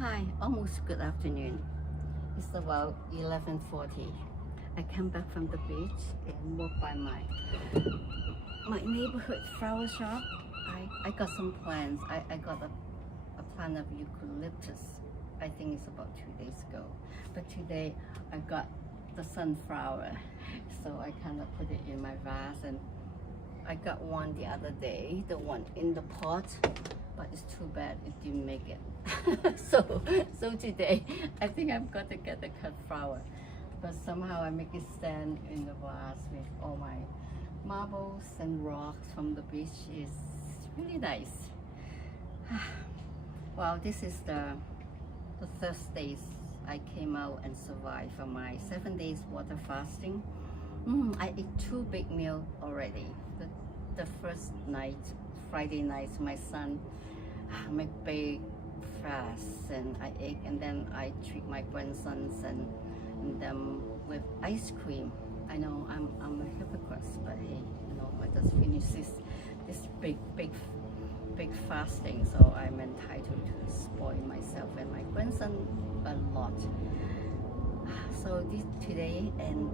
Hi, almost good afternoon. It's about 11:40. I came back from the beach and walked by my neighborhood flower shop. I got some plants. I got a plant of eucalyptus. I think it's about 2 days ago. But today I got the sunflower. So I kind of put it in my vase, and I got one the other day, the one in the pot, but it's too bad it didn't make it. so today I think I'm gonna get the cut flower, but somehow I make it stand in the vase with all my marbles and rocks from the beach. Is really nice. Well, this is the Thursday I came out and survived for my 7 days water fasting. I ate 2 big meals already. The first night, Friday night, my son make big fast and I ate, and then I treat my grandsons and them with ice cream. I know I'm a hypocrite, but hey, I just finished this big fasting, so I'm entitled to spoil myself and my grandson a lot. So today and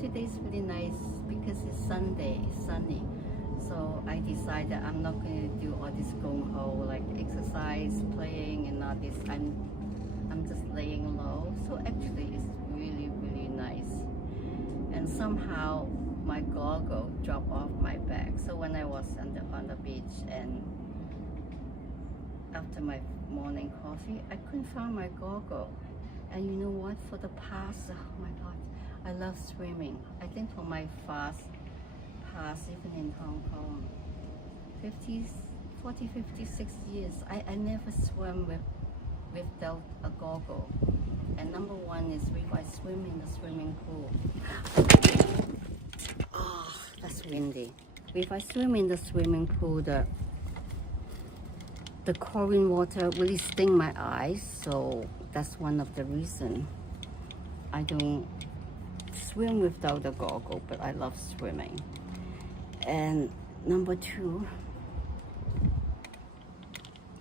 today's really nice because it's Sunday, it's sunny. So I decided I'm not going to do all this gung-ho like exercise, playing and all this. I'm just laying low. So actually it's really nice. And somehow my goggle dropped off my bag. So when I was on the beach and after my morning coffee, I couldn't find my goggle. And you know what? For the past, oh my God, I love swimming. I think for my past, even in Hong Kong, 40, 56 years, I never swam without a goggle. And number one is if I swim in the swimming pool. Oh, that's windy. If I swim in the swimming pool, the chlorine water really sting my eyes, so that's one of the reasons I don't swim without a goggle, but I love swimming. And number two,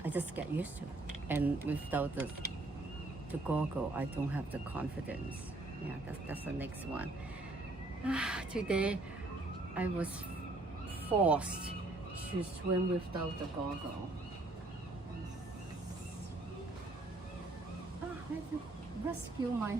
I just get used to it. And without the goggle, I don't have the confidence. Yeah, that's the next one. Today, I was forced to swim without the goggle. I have to rescue my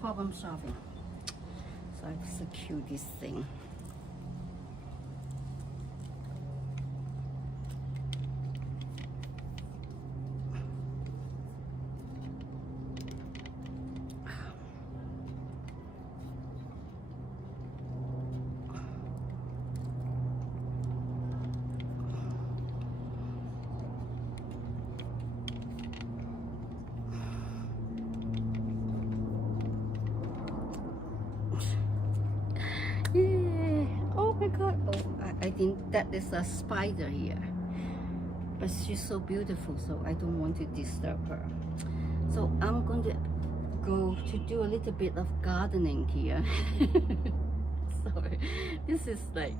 problem solving. So I secure this thing. Yeah. Oh my God. Oh, I think that is a spider here. But she's so beautiful, so I don't want to disturb her. So I'm going to go to do a little bit of gardening here. Sorry. This is like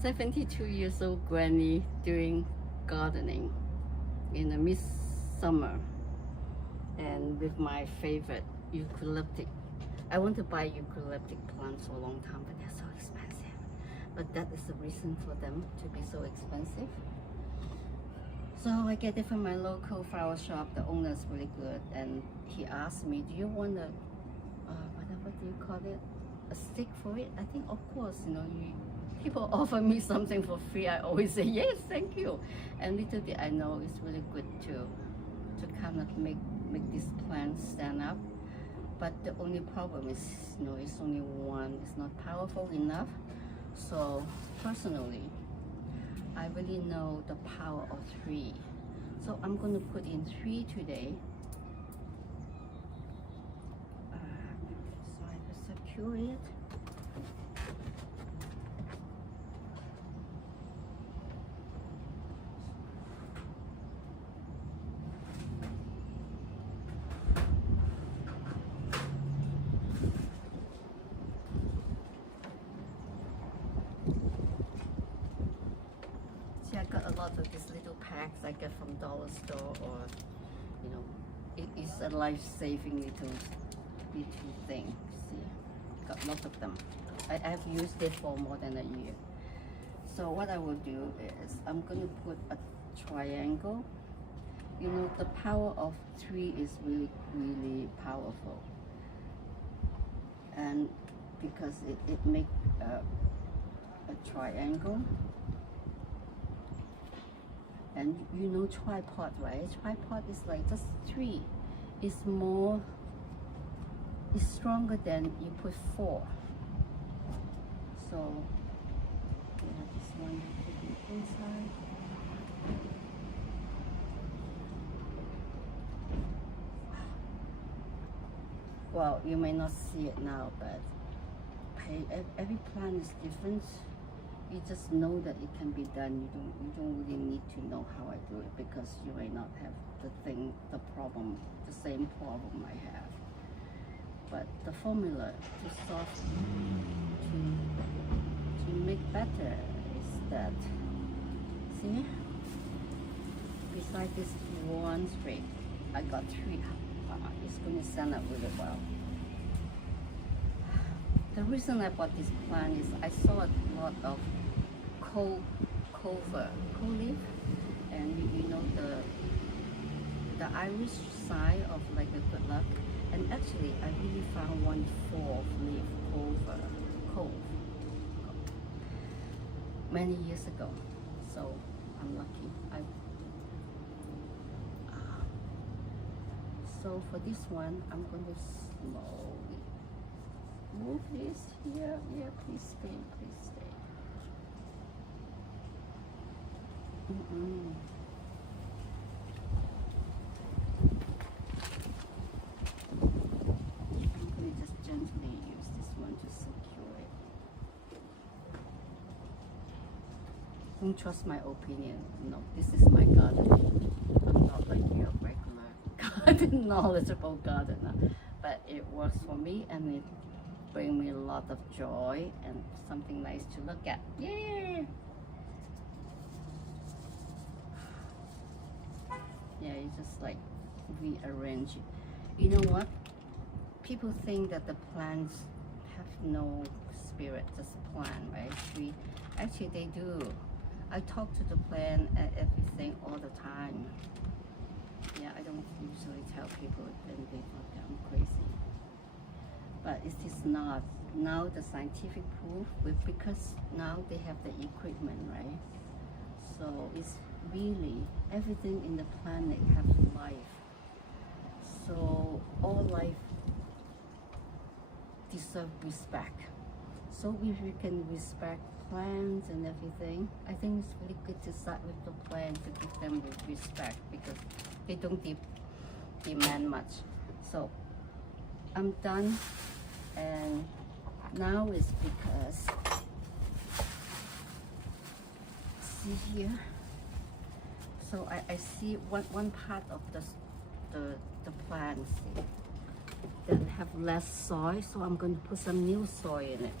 72 years old granny doing gardening in the midsummer, and with my favorite eucalyptus. I want to buy eucalyptus plants for a long time, but they're so expensive. But that is the reason for them to be so expensive. So I get it from my local flower shop. The owner is really good, and he asked me, do you want a, whatever do you call it, a stick for it? I think, of course, people offer me something for free. I always say, yes, thank you. And little did I know it's really good to kind of make this plant stand up. But the only problem is, it's only one. It's not powerful enough. So personally, I really know the power of 3. So I'm going to put in 3 today. So I will secure it. lot of these little packs I get from dollar store, or you know, it is a life-saving little thing. See, got lots of them. I've used it for more than a year. So what I will do is I'm going to put a triangle. You know, the power of 3 is really powerful, and because it makes a triangle. And you know tripod, right? Tripod is like just 3. It's stronger than you put 4. So yeah, this one you put it inside. Well, you may not see it now, but every plant is different. You just know that it can be done. You don't really need to know how I do it, because you may not have the same problem I have. But the formula to solve, to make better is that, see, beside this one straight, I got 3. It's going to stand up really well. The reason I bought this plant is I saw a lot of clover leaf, and you know the Irish sign of like a good luck. And actually, I really found 1/4 leaf clove many years ago. So I'm lucky. So for this one, I'm going to slowly move this here. Yeah, please stay, please stay. I'm going to just gently use this one to secure it. Don't trust my opinion. No, this is my gardening. I'm not like your regular knowledgeable gardener, but it works for me, and it brings me a lot of joy and something nice to look at. Yay! Yeah, you just like rearrange it. You know what? People think that the plants have no spirit, just plant, right? Actually they do. I talk to the plant and everything all the time. Yeah, I don't usually tell people, and they thought that I'm crazy. But it is not. Now the scientific proof, because now they have the equipment, right? So it's really, everything in the planet have life. So all life deserve respect. So if we can respect plants and everything, I think it's really good to start with the plant, to give them respect, because they don't demand much. So I'm done, and now is because, see here, so I see one part of the plants that have less soil, so I'm going to put some new soil in it.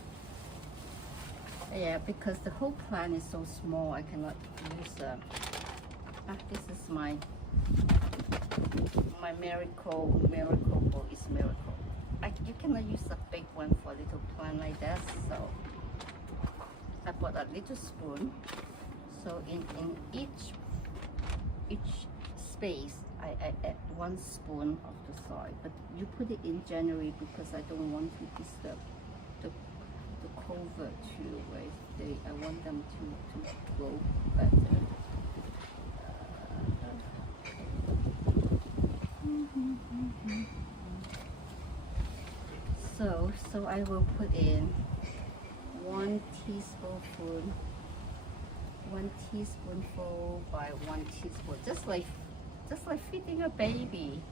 Yeah, because the whole plant is so small, I cannot use this is my miracle bowl is miracle. You cannot use a big one for a little plant like that, so I bought a little spoon. So in each space, I add 1 spoon of the soil, but you put it in January because I don't want to disturb the clover too, right? I want them to grow better. So I will put in 1 teaspoonful by 1 teaspoon, just like feeding a baby.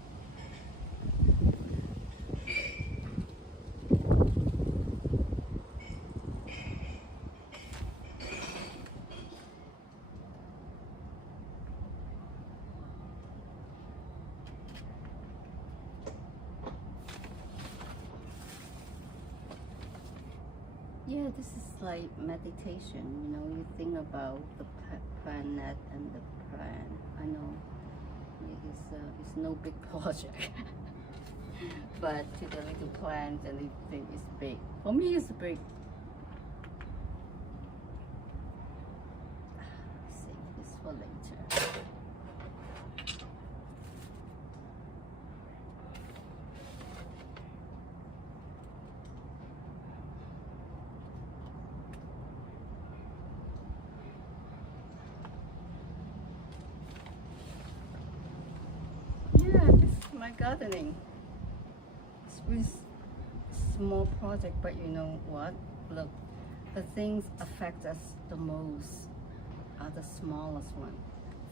Yeah, this is like meditation. You know, you think about the planet and the plan. I know it's no big project, but to the little plant and they think it's big. For me, it's big. See, it's for later. Yeah, this is my gardening. It's really small project, but you know what? Look, the things affect us the most are the smallest one.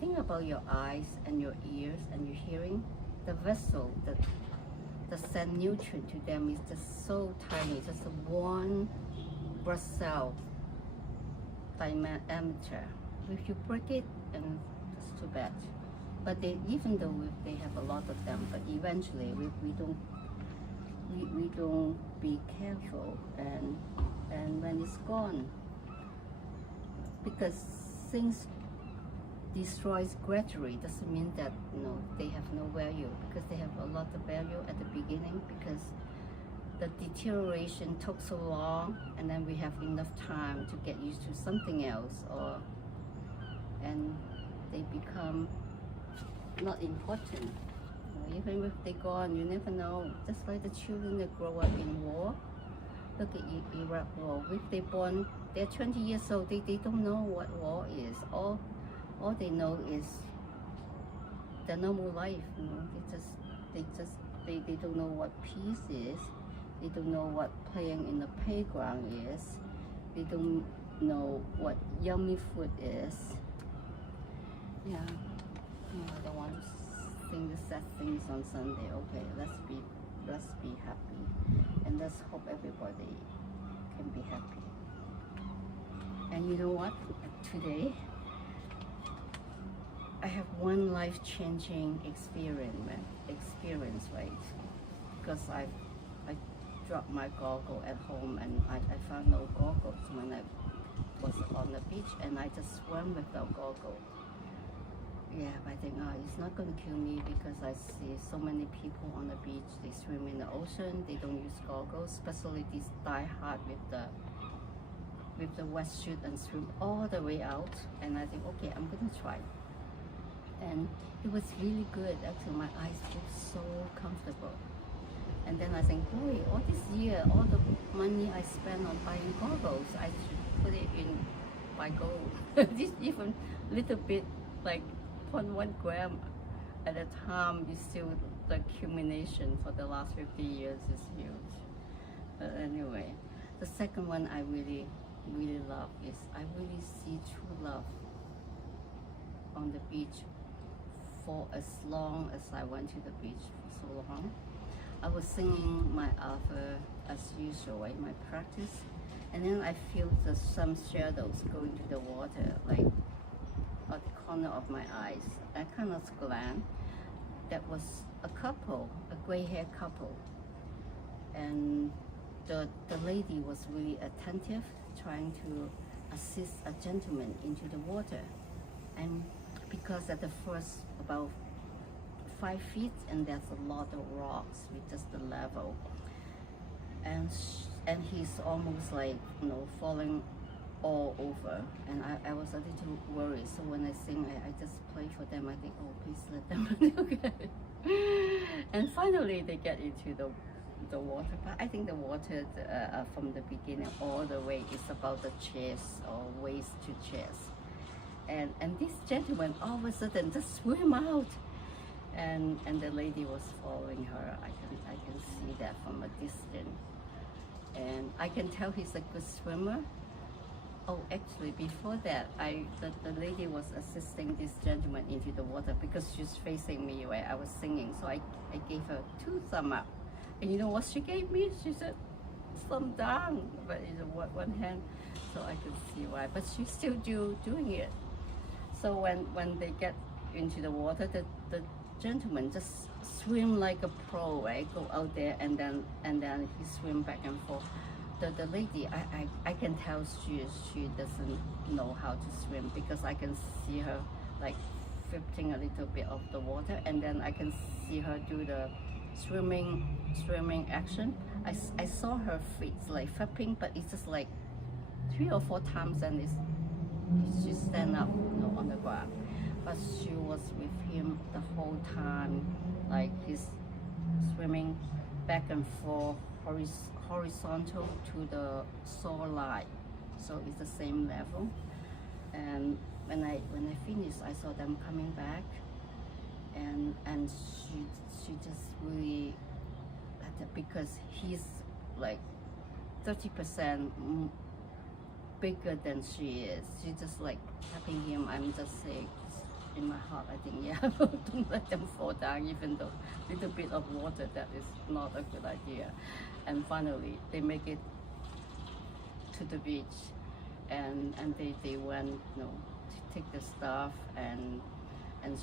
Think about your eyes and your ears and your hearing. The vessel, the send nutrient to them is just so tiny, just a one blood cell diameter. If you break it, and that's too bad. But they, even though they have a lot of them, but eventually we don't be careful, and when it's gone, because things destroys gradually doesn't mean that they have no value, because they have a lot of value at the beginning, because the deterioration took so long, and then we have enough time to get used to something else, and they become not important. Even if they're gone, you never know. Just like the children that grow up in war. Look at Iraq war. If they born, they're 20 years old, they don't know what war is. All they know is their normal life. They don't know what peace is. They don't know what playing in the playground is. They don't know what yummy food is. Yeah. I don't want to sing the sad things on Sunday. Okay, let's be happy, and let's hope everybody can be happy. And you know what? Today, I have one life-changing experience, right? Because I dropped my goggle at home, and I found no goggles when I was on the beach, and I just swam without goggles. Yeah, but I think it's not going to kill me, because I see so many people on the beach, they swim in the ocean, they don't use goggles, especially these die hard with the wetsuit and swim all the way out. And I think, okay, I'm going to try. And it was really good. Actually, my eyes feel so comfortable. And then I think, boy, all this year, all the money I spent on buying goggles, I should put it in buy gold. This even little bit, like 0.1 gram at a time, is still the accumulation for the last 50 years is huge. But anyway, the second one I really love is I really see true love on the beach for as long as I went to the beach for so long. I was singing my alpha as usual, right, my practice, and then I feel some shadows going to the water, like at the corner of my eyes. I kind of glance. That was a couple, a gray hair couple, and the lady was really attentive, trying to assist a gentleman into the water. And because at the first about 5 feet, and there's a lot of rocks with just the level, and he's almost like falling all over, and I was a little worried. So when I sing, I just play for them. I think, oh, please let them okay. And finally they get into the water. But I think the water from the beginning all the way is about the chest or waist to chest. And this gentleman all of a sudden just swim out, and the lady was following her. I can see that from a distance, and I can tell he's a good swimmer. Oh, actually, before that, the lady was assisting this gentleman into the water because she's facing me where I was singing. So I gave her 2 thumbs up, and you know what she gave me? She said, "Thumb down," but in one hand, so I could see why. But she's still doing it. So when they get into the water, the gentleman just swim like a pro, right? Go out there and then he swim back and forth the lady, I can tell she doesn't know how to swim, because I can see her like flipping a little bit of the water, and then I can see her do the swimming action. I saw her feet like flipping, but it's just like 3 or 4 times, and she stand up, on the ground. But she was with him the whole time, like he's swimming back and forth, horizontal to the shoreline, so it's the same level. And when I finished, I saw them coming back, and she just really, because he's like 30% bigger than she is. She just like tapping him. I'm just saying, in my heart, I think, yeah, don't let them fall down, even though little bit of water, that is not a good idea. And finally, they make it to the beach, and they went, to take the stuff, and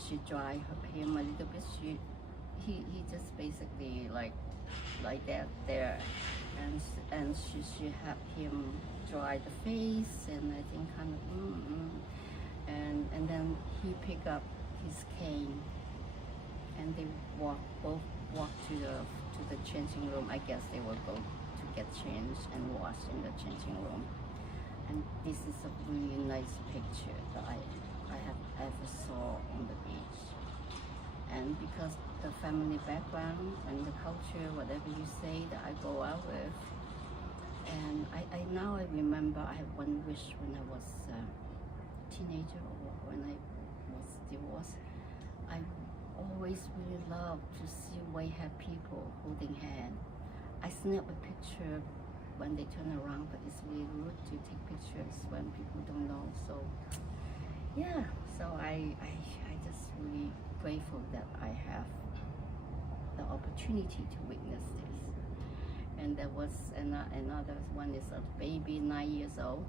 she dry him a little bit. He just basically like that there, and she had him dry the face, and I think kind of and then he picked up his cane, and they both walk to the changing room. I guess they will go to get changed and wash in the changing room. And this is a really nice picture that I have ever saw on the beach. And because the family background and the culture, whatever you say, that I go out with, and I now I remember I have one wish when I was a teenager, or when I was divorced. I always really love to see white-haired people holding hands. I snap a picture when they turn around, but it's really rude to take pictures when people don't know. So yeah, so I just really grateful that I have the opportunity to witness this. And there was another one, is a baby 9 years old,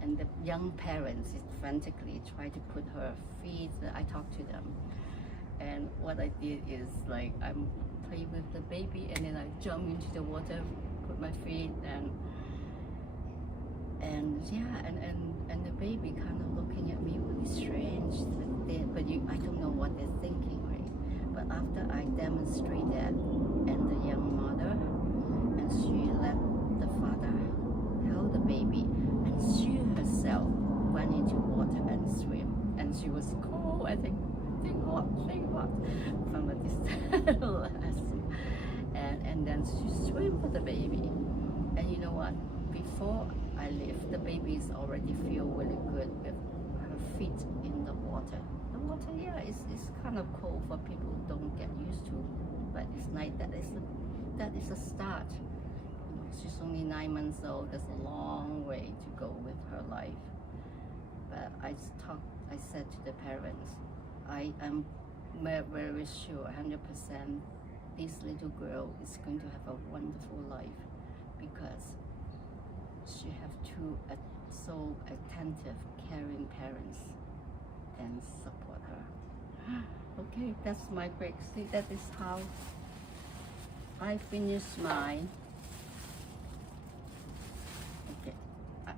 and the young parents is frantically try to put her feet. I talked to them, and what I did is like I'm playing with the baby, and then I jump into the water, put my feet, and yeah, and the baby kind of looking at me really strange, but I don't know what they're thinking, right? But after I demonstrate that, and the young mother, and she let the father held the baby, and she herself went into water and swim, and she was cool. I think what from a distance. and then she swam for the baby. And you know what? Before I leave, the baby is already feel really good with her feet in the water. The water, yeah, it's kind of cold for people who don't get used to, but it's nice. That is a start. She's only 9 months old. There's a long way to go with her life. But I said to the parents, I am very sure, 100%, this little girl is going to have a wonderful life, because she have two so attentive, caring parents and support her. Okay, that's my break. See, that is how I finish my. Okay,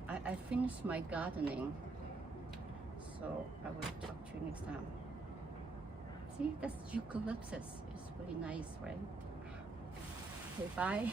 I finished my gardening. So I will talk to you next time. See, that's eucalyptus. It's really nice, right? Okay, bye.